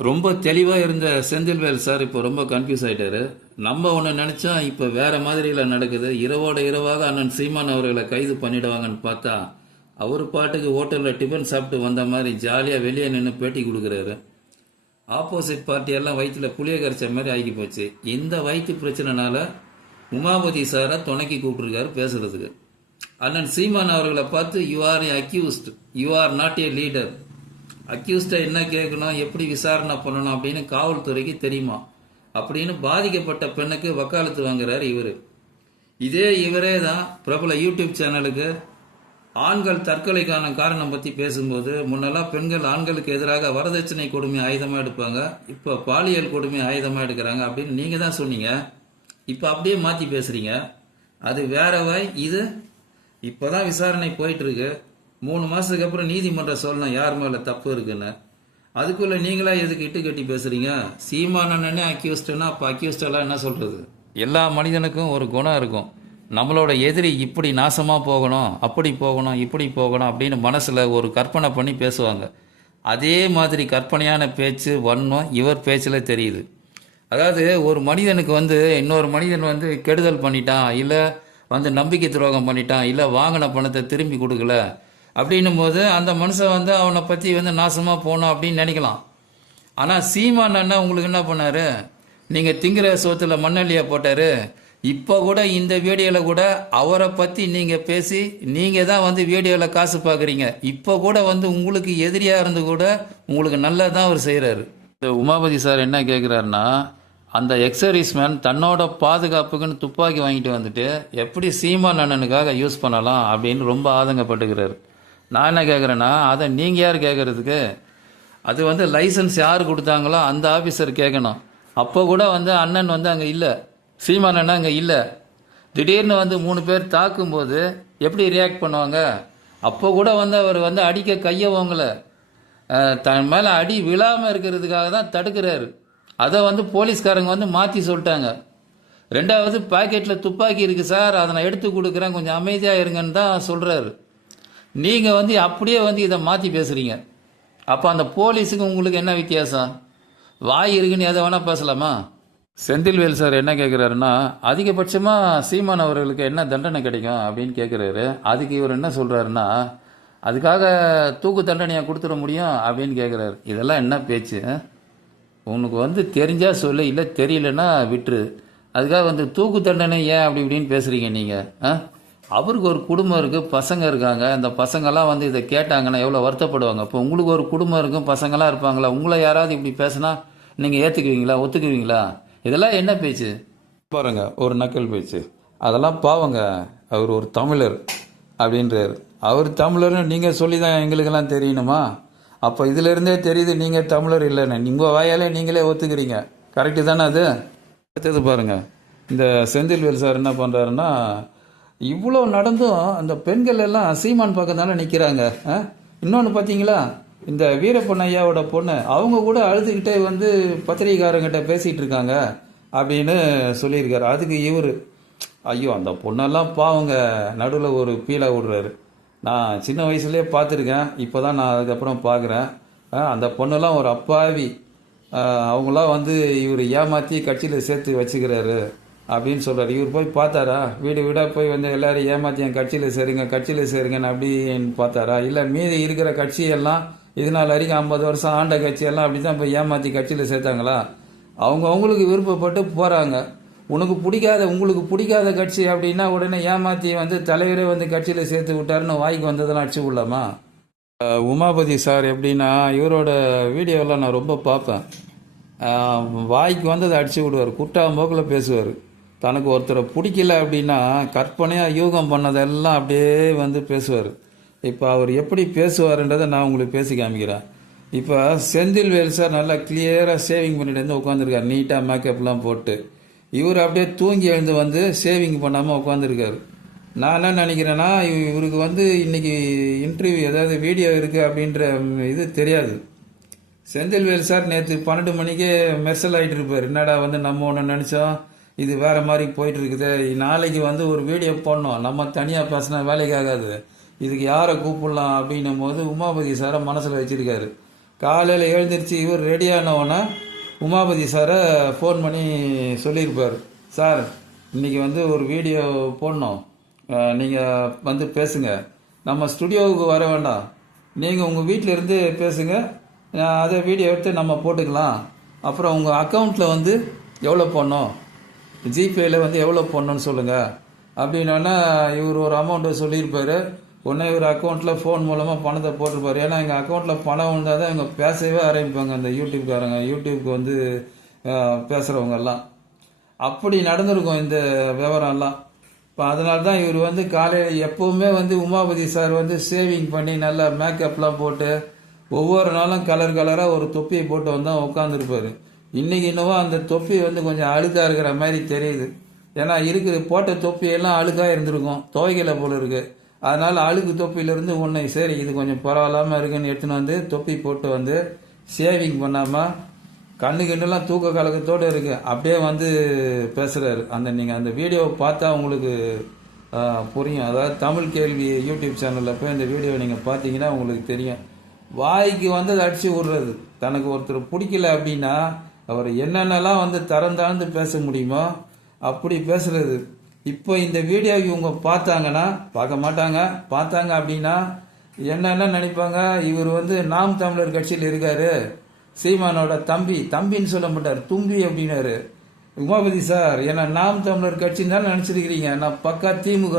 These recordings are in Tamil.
ரொம்ப தெளிவாக இருந்த செந்தில்வேல் சார் இப்போ ரொம்ப கன்ஃபியூஸ் ஆயிட்டாரு. நம்ம ஒன்று நினச்சா இப்போ வேற மாதிரியில் நடக்குது. இரவோட இரவாக அண்ணன் சீமான் அவர்களை கைது பண்ணிடுவாங்கன்னு பார்த்தா அவர் பாட்டுக்கு ஹோட்டலில் டிஃபன் சாப்பிட்டு வந்த மாதிரி ஜாலியாக வெளியே நின்று பேட்டி கொடுக்குறாரு. ஆப்போசிட் பார்ட்டியெல்லாம் வயிற்றுல புளிய கரைச்ச மாதிரி ஆகி போச்சு. இந்த வயிற்று பிரச்சனைனால உமாபதி சாரை துணைக்கி கூப்பிட்டுருக்காரு பேசுறதுக்கு. அண்ணன் சீமான் அவர்களை பார்த்து you are accused, you are not a leader. அக்யூஸ்டை என்ன கேட்கணும், எப்படி விசாரணை பண்ணணும் அப்படின்னு காவல்துறைக்கு தெரியுமா அப்படின்னு பாதிக்கப்பட்ட பெண்ணுக்கு வக்காலத்து வாங்குறாரு இவர். இதே இவரே தான் பிரபல யூடியூப் சேனலுக்கு ஆண்கள் தற்கொலைக்கான காரணம் பற்றி பேசும்போது, முன்னெல்லாம் பெண்கள் ஆண்களுக்கு எதிராக வரதட்சணை கொடுமை ஆயுதமாக எடுப்பாங்க, இப்போ பாலியல் கொடுமை ஆயுதமாக எடுக்கிறாங்க அப்படின்னு நீங்கள் தான் சொன்னீங்க. இப்போ அப்படியே மாற்றி பேசுகிறீங்க. அது வேற வாய், இது இப்போதான் விசாரணை போயிட்டு இருக்கு. 3 மாசத்துக்கு அப்புறம் நீதிமன்றம் சொல்லணும் யார் மேல தப்பு இருக்குன்னு. அதுக்குள்ள நீங்களா எதுக்கு இட்டு கட்டி பேசுறீங்க? சீமானே அக்யூஸ்டுன்னா அப்ப அக்யூஸ்டெல்லாம் என்ன சொல்றது? எல்லா மனிதனுக்கும் ஒரு குணம் இருக்கும். நம்மளோட எதிரி இப்படி நாசமா போகணும், அப்படி போகணும், இப்படி போகணும் அப்படின்னு மனசுல ஒரு கற்பனை பண்ணி பேசுவாங்க. அதே மாதிரி கற்பனையான பேச்சு வன்மம் இவர் பேச்சுல தெரியுது. அதாவது ஒரு மனிதனுக்கு இன்னொரு மனிதன் கெடுதல் பண்ணிட்டான், இல்லை நம்பிக்கை துரோகம் பண்ணிட்டான், இல்லை வாங்கின பணத்தை திரும்பி கொடுக்கல அப்படின்னும் போது அந்த மனுஷன் அவனை பற்றி நாசமாக போகணும் அப்படின்னு நினைக்கலாம். ஆனால் சீமான் அண்ணா உங்களுக்கு என்ன பண்ணார்? நீங்கள் திங்கிற சோத்தில் மண்ணள்ளியா போட்டார். இப்போ கூட இந்த வீடியோவில் கூட அவரை பற்றி நீங்கள் பேசி நீங்கள் தான் வீடியோவில் காசு பார்க்குறீங்க. இப்போ கூட உங்களுக்கு எதிரியாக இருந்து கூட உங்களுக்கு நல்லதான் அவர் செய்கிறாரு. இந்த உமாபதி சார் என்ன கேட்குறாருன்னா, அந்த எக்ஸர்வீஸ் மேன் தன்னோட பாதுகாப்புக்குன்னு துப்பாக்கி வாங்கிட்டு எப்படி சீமான் அண்ணனுக்காக யூஸ் பண்ணலாம் அப்படின்னு ரொம்ப ஆதங்கப்பட்டுக்கிறாரு. நான் என்ன கேட்குறேன்னா, அதை நீங்கள் யார் கேட்குறதுக்கு? அது லைசன்ஸ் யார் கொடுத்தாங்களோ அந்த ஆஃபீஸர் கேட்கணும். அப்போ கூட அண்ணன் அங்கே இல்லை, சீமான் அண்ணன் அங்கே இல்லை. திடீர்னு 3 பேர் தாக்கும்போது எப்படி ரியாக்ட் பண்ணுவாங்க? அப்போ கூட அவர் அடிக்க கையவங்கள தன் மேலே அடி விழாமல் இருக்கிறதுக்காக தான் தடுக்கிறாரு. அதை போலீஸ்காரங்க மாற்றி சொல்லிட்டாங்க. ரெண்டாவது, பாக்கெட்டில் துப்பாக்கி இருக்குது சார், அதை நான் எடுத்து கொடுக்குறேன், கொஞ்சம் அமைதியாக இருங்கன்னு தான் சொல்கிறாரு. நீங்கள் அப்படியே இதை மாற்றி பேசுகிறீங்க. அப்போ அந்த போலீஸுக்கு உங்களுக்கு என்ன வித்தியாசம்? வாய் இருக்குன்னு எதை வேணால் பேசலாமா? செந்தில்வேல் சார் என்ன கேட்குறாருன்னா, அதிகபட்சமாக சீமான் அவர்களுக்கு என்ன தண்டனை கிடைக்கும் அப்படின்னு கேட்குறாரு. அதுக்கு இவர் என்ன சொல்கிறாருன்னா, அதுக்காக தூக்கு தண்டனையாக கொடுத்துட முடியும் அப்படின்னு கேட்குறாரு. இதெல்லாம் என்ன பேச்சு? உனக்கு தெரிஞ்சால் சொல்லு, இல்லை தெரியலன்னா விட்டுரு. அதுக்காக தூக்கு தண்டனை ஏன் அப்படி இப்படின்னு பேசுகிறீங்க நீங்கள்? அவருக்கு ஒரு குடும்பம் இருக்குது, பசங்க இருக்காங்க. அந்த பசங்கள்லாம் இதை கேட்டாங்கன்னா எவ்வளோ வருத்தப்படுவாங்க. இப்போ உங்களுக்கு ஒரு குடும்பம் இருக்கும், பசங்களாம் இருப்பாங்களா? உங்களை யாராவது இப்படி பேசுனா நீங்கள் ஏற்றுக்குவீங்களா, ஒத்துக்குவீங்களா? இதெல்லாம் என்ன பேச்சு பாருங்க, ஒரு நக்கல் பேச்சு. அதெல்லாம் பாவங்க, அவர் ஒரு தமிழர் அப்படின்றாரு. அவர் தமிழர்னு நீங்கள் சொல்லி தான் எங்களுக்கெல்லாம் தெரியணுமா? அப்போ இதிலிருந்தே தெரியுது நீங்கள் தமிழர் இல்லைன்னு. உங்கள் வாயாலே நீங்களே ஒத்துக்கிறீங்க. கரெக்டு தானே அது? அடுத்தது பாருங்கள், இந்த செந்தில்வேல் சார் என்ன பண்ணுறாருன்னா, இவ்வளோ நடந்தும் அந்த பெண்கள் எல்லாம் சீமான் பக்கம் தானே நிற்கிறாங்க. இன்னொன்று பார்த்தீங்களா, இந்த வீரப்பன் ஐயாவோட பொண்ணு அவங்க கூட அழுதுகிட்டே பத்திரிகைக்காரங்கிட்ட பேசிகிட்டு இருக்காங்க அப்படின்னு சொல்லியிருக்காரு. அதுக்கு இவர், ஐயோ அந்த பொண்ணெல்லாம் பாவங்க, நடுவில் ஒரு பீலா விடுறாரு. நான் சின்ன வயசுலேயே பார்த்துருக்கேன், இப்போ தான் நான் அதுக்கப்புறம் பார்க்குறேன். அந்த பொண்ணெல்லாம் ஒரு அப்பாவி, அவங்களாம் இவர் ஏமாற்றி கட்சியில் சேர்த்து வச்சுக்கிறாரு அப்படின்னு சொல்கிறார். இவர் போய் பார்த்தாரா? வீடு வீடாக போய் எல்லாரும் ஏமாற்றி என் கட்சியில் சேருங்க, கட்சியில் சேருங்கன்னு அப்படின்னு பார்த்தாரா? இல்லை மீதி இருக்கிற கட்சியெல்லாம் இதனால் வரைக்கும் 50 வருஷம் ஆண்ட கட்சியெல்லாம் அப்படி தான் போய் ஏமாற்றி கட்சியில் சேர்த்தாங்களா? அவங்களுக்கு விருப்பப்பட்டு போகிறாங்க. உங்களுக்கு பிடிக்காத கட்சி அப்படின்னா உடனே ஏமாற்றி தலைவரே கட்சியில் சேர்த்து விட்டாருன்னு வாய்க்கு வந்ததெல்லாம் அடிச்சு விடலாமா? உமாபதி சார் எப்படின்னா, இவரோட வீடியோவெல்லாம் நான் ரொம்ப பார்ப்பேன். வாய்க்கு அதை அடிச்சு விடுவார், குட்டா போக்கில் பேசுவார். தனக்கு ஒருத்தரை பிடிக்கல அப்படின்னா கற்பனையாக யூகம் பண்ணதெல்லாம் அப்படியே பேசுவார். இப்போ அவர் எப்படி பேசுவார்ன்றதை நான் உங்களுக்கு பேசி காமிக்கிறேன். இப்போ செந்தில்வேல் சார் நல்லா கிளியராக சேவிங் பண்ணிட்டு உட்காந்துருக்காரு, நீட்டாக மேக்கப்லாம் போட்டு. இவர் அப்படியே தூங்கி எழுந்து சேவிங் பண்ணாமல் உட்காந்துருக்காரு. நான் என்ன நினைக்கிறேன்னா, இவருக்கு இன்னைக்கு இன்டர்வியூ ஏதாவது வீடியோ இருக்குது அப்படின்ற இது தெரியாது. செந்தில்வேல் சார் நேற்று 12 மணிக்கே மெர்சல் ஆகிட்டு இருப்பார். என்னடா நம்ம ஒன்று நினச்சோம், இது வேறு மாதிரி போயிட்டு இருக்குது, நாளைக்கு ஒரு வீடியோ போடணும், நம்ம தனியாக பேசினா வேலைக்கு ஆகாது, இதுக்கு யாரை கூப்பிடலாம் அப்படின்னும் போது உமாபதி சாரை மனசில் வச்சுருக்காரு. காலையில் எழுந்திரிச்சு இவர் ரெடியானவொன்னே உமாபதி சாரை ஃபோன் பண்ணி சொல்லியிருப்பார், சார் இன்றைக்கி வந்து ஒரு வீடியோ போடணும், நீங்கள் வந்து பேசுங்க, நம்ம ஸ்டுடியோவுக்கு வர வேண்டாம், நீங்கள் உங்கள் வீட்டில் இருந்து பேசுங்க, அதை வீடியோ எடுத்து நம்ம போட்டுக்கலாம், அப்புறம் உங்கள் அக்கௌண்ட்டில் வந்து எவ்வளோ போடணும், ஜிபேயில் வந்து எவ்வளோ போடணும்னு சொல்லுங்கள் அப்படின்னா இவர் ஒரு அமௌண்ட்டு சொல்லியிருப்பார். உடனே இவர் அக்கௌண்ட்டில் ஃபோன் மூலமாக பணத்தை போட்டிருப்பார். ஏன்னா எங்கள் அக்கௌண்ட்டில் பணம் வந்தால் தான் இவங்க பேசவே ஆரம்பிப்பாங்க, அந்த யூடியூப்காரங்க, யூடியூப்க்கு வந்து பேசுகிறவங்கெல்லாம். அப்படி நடந்திருக்கும் இந்த விவரம்லாம். இப்போ அதனால தான் இவர் வந்து காலையில் எப்போவுமே வந்து உமாபதி சார் வந்து சேவிங் பண்ணி நல்லா மேக்கப்லாம் போட்டு ஒவ்வொரு நாளும் கலர் கலராக ஒரு தொப்பியை போட்டு வந்தால் உட்காந்துருப்பார். இன்றைக்கி இன்னமும் அந்த தொப்பி வந்து கொஞ்சம் அழுக்காக இருக்கிற மாதிரி தெரியுது. ஏன்னா இருக்குது போட்ட தொப்பியெல்லாம் அழுக்காக இருந்திருக்கும், துவைக்கலை போல இருக்குது. அதனால் அழுக்கு தொப்பியிலேருந்து ஒன்று சரி இது கொஞ்சம் பரவாயில்லாமல் இருக்குன்னு எடுத்துன்னு வந்து தொப்பி போட்டு வந்து ஷேவிங் பண்ணாமல் கண்ணு கிண்டெல்லாம் தூக்க கலக்கத்தோடு இருக்குது, அப்படியே வந்து பேசுகிறாரு. நீங்கள் அந்த வீடியோவை பார்த்தா உங்களுக்கு புரியும். அதாவது தமிழ் கேள்வி யூடியூப் சேனலில் போய் இந்த வீடியோவை நீங்கள் பார்த்தீங்கன்னா உங்களுக்கு தெரியும். வாய்க்கு வந்து அதை அடித்து விடுறது. தனக்கு ஒருத்தர் பிடிக்கல அப்படின்னா அவர் என்னென்னலாம் வந்து தரந்தாழ்ந்து பேச முடியுமோ அப்படி பேசுகிறது. இப்போ இந்த வீடியோ இவங்க பார்த்தாங்கன்னா, பார்க்க மாட்டாங்க, பார்த்தாங்க அப்படின்னா என்னென்ன நினைப்பாங்க, இவர் வந்து நாம் தமிழர் கட்சியில் இருக்காரு, சீமானோட தம்பின்னு சொல்ல மாட்டார், தும்பி அப்படின்னாரு. உமாபதி சார் என்ன நாம் தமிழர் கட்சின்னு தான் நினச்சிருக்கிறீங்க, நான் பக்கா திமுக,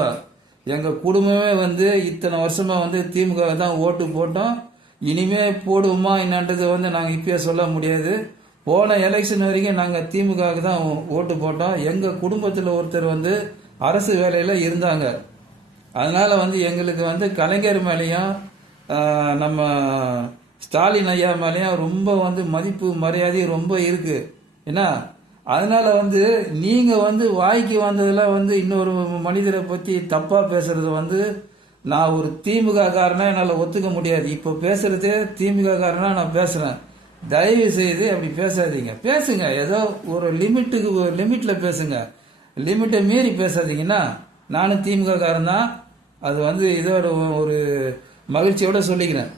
எங்கள் குடும்பமே வந்து இத்தனை வருஷமாக வந்து திமுக தான் ஓட்டு போட்டோம், இனிமே போடுவோமா என்னன்றது வந்து நாங்கள் இப்பயே சொல்ல முடியாது. போன எலெக்ஷன் வரைக்கும் நாங்கள் திமுகவுக்கு தான் ஓட்டு போட்டோம். எங்கள் குடும்பத்தில் ஒருத்தர் வந்து அரசு வேலையில் இருந்தாங்க. அதனால் வந்து எங்களுக்கு வந்து கலைஞர் மேலேயும் நம்ம ஸ்டாலின் ஐயா மேலேயும் ரொம்ப வந்து மதிப்பு மரியாதை ரொம்ப இருக்குது. ஏன்னா அதனால் வந்து நீங்கள் வந்து வாய்க்கு வந்ததில் வந்து இன்னொரு மனிதரை பற்றி தப்பாக பேசுகிறது வந்து நான் ஒரு திமுக காரனா என்னால் ஒத்துக்க முடியாது. இப்போ பேசுகிறதே திமுக காரனா நான் பேசுகிறேன். தயவு செய்து அப்படி பேசாதீங்க. பேசுங்க, ஏதோ ஒரு லிமிட்டில் பேசுங்க, லிமிட்டை மீறி பேசாதீங்கன்னா நானும் திமுக காரன் தான். அது வந்து இதோட ஒரு மகிழ்ச்சியோட சொல்லிக்கிறேன்.